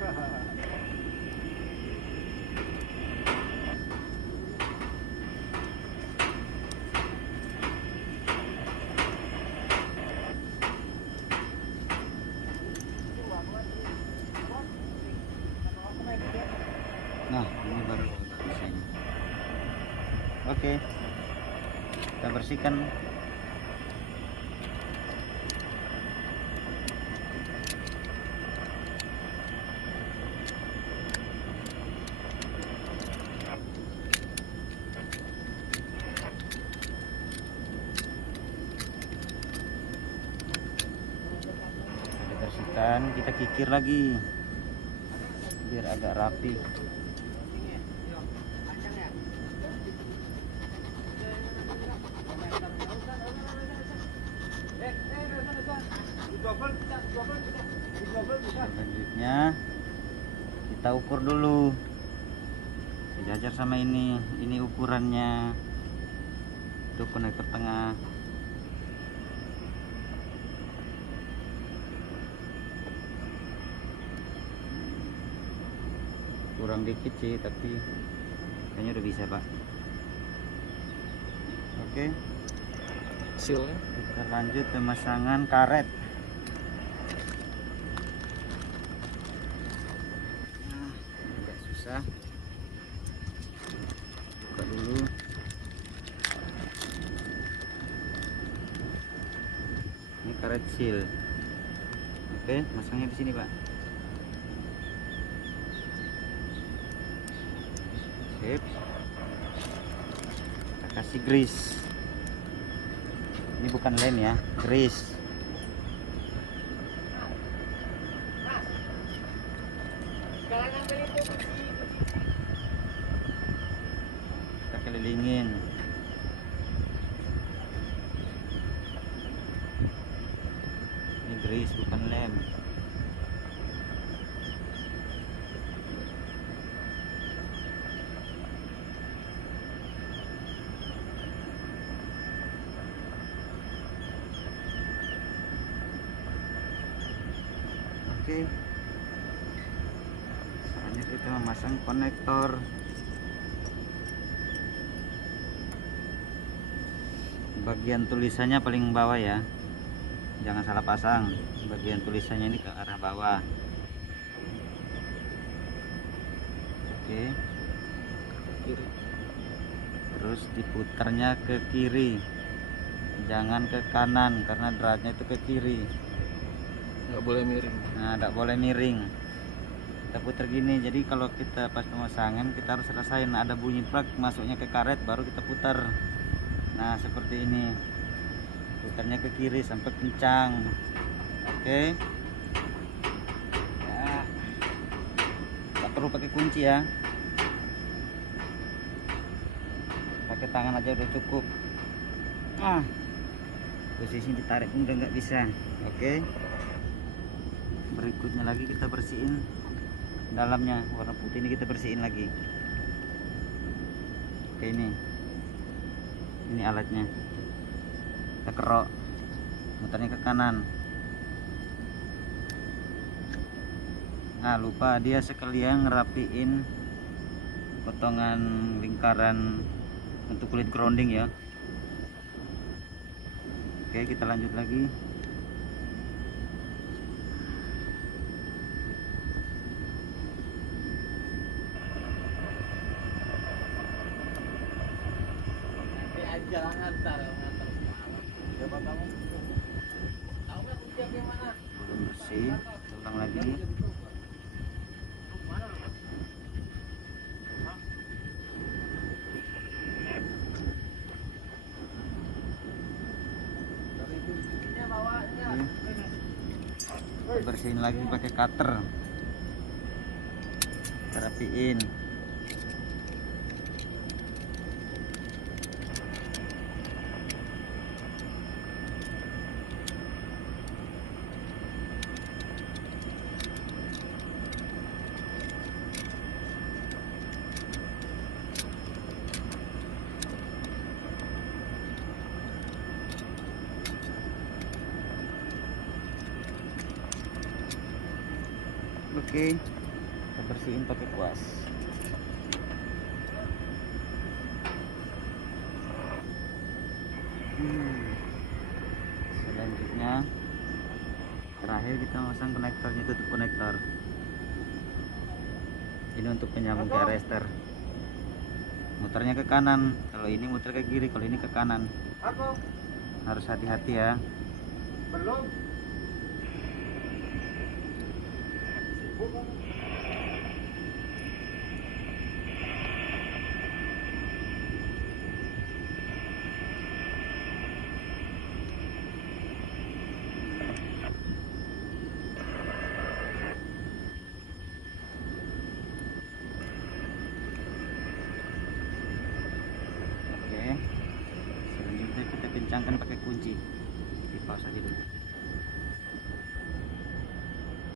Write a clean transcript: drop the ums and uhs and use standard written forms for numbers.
Nah, ini baru bisa ini. Oke, kita bersihkan. Kita bersihkan, kita kikir lagi biar agak rapi. Selanjutnya kita ukur dulu sejajar sama ini ukurannya, itu konektor tengah. Kurang dikit sih, tapi kayaknya udah bisa, Pak. Oke, Silnya kita lanjut pemasangan karet. Nah, agak susah, buka dulu. Ini karet seal. Oke, masangnya di sini, Pak. Sip. Kita kasih grease. Ini bukan lem ya, grease. Kita kelilingin. Ini grease bukan lem. Oke, saatnya kita memasang konektor. Bagian tulisannya paling bawah ya, jangan salah pasang. Bagian tulisannya ini ke arah bawah. Oke, kiri. terus diputarnya ke kiri, jangan ke kanan karena dratnya itu ke kiri. Nggak boleh miring. Nah, tidak boleh miring. Kita putar gini. Jadi kalau kita pas pemasangan kita harus rasain ada bunyi plug masuknya ke karet, baru kita putar. Nah, seperti ini. Putarnya ke kiri sampai kencang. Oke. Ya. Tak perlu pakai kunci ya. Pakai tangan aja udah cukup. Ah. Posisi ditarik pun udah nggak bisa. Oke. Berikutnya lagi kita bersihin dalamnya, warna putih ini kita bersihin lagi. Oke, ini alatnya, kita kerok, mutarnya ke kanan. Nah, lupa dia sekalian ngerapiin potongan lingkaran untuk kulit grounding ya. Oke, kita lanjut lagi. Jalan ngantar siapa kamu tahu nggak ujian gimana? Belum bersih, ulang lagi. Kita bersihin lagi pakai cutter, kita rapiin. Oke, kita bersihin pakai kuas. Selanjutnya terakhir kita masang konektornya, tutup konektor. Ini untuk penyambung ke arrester. Muternya ke kanan, kalau ini muter ke kiri, kalau ini ke kanan. Harus hati-hati ya. Belum. Sibuk kan?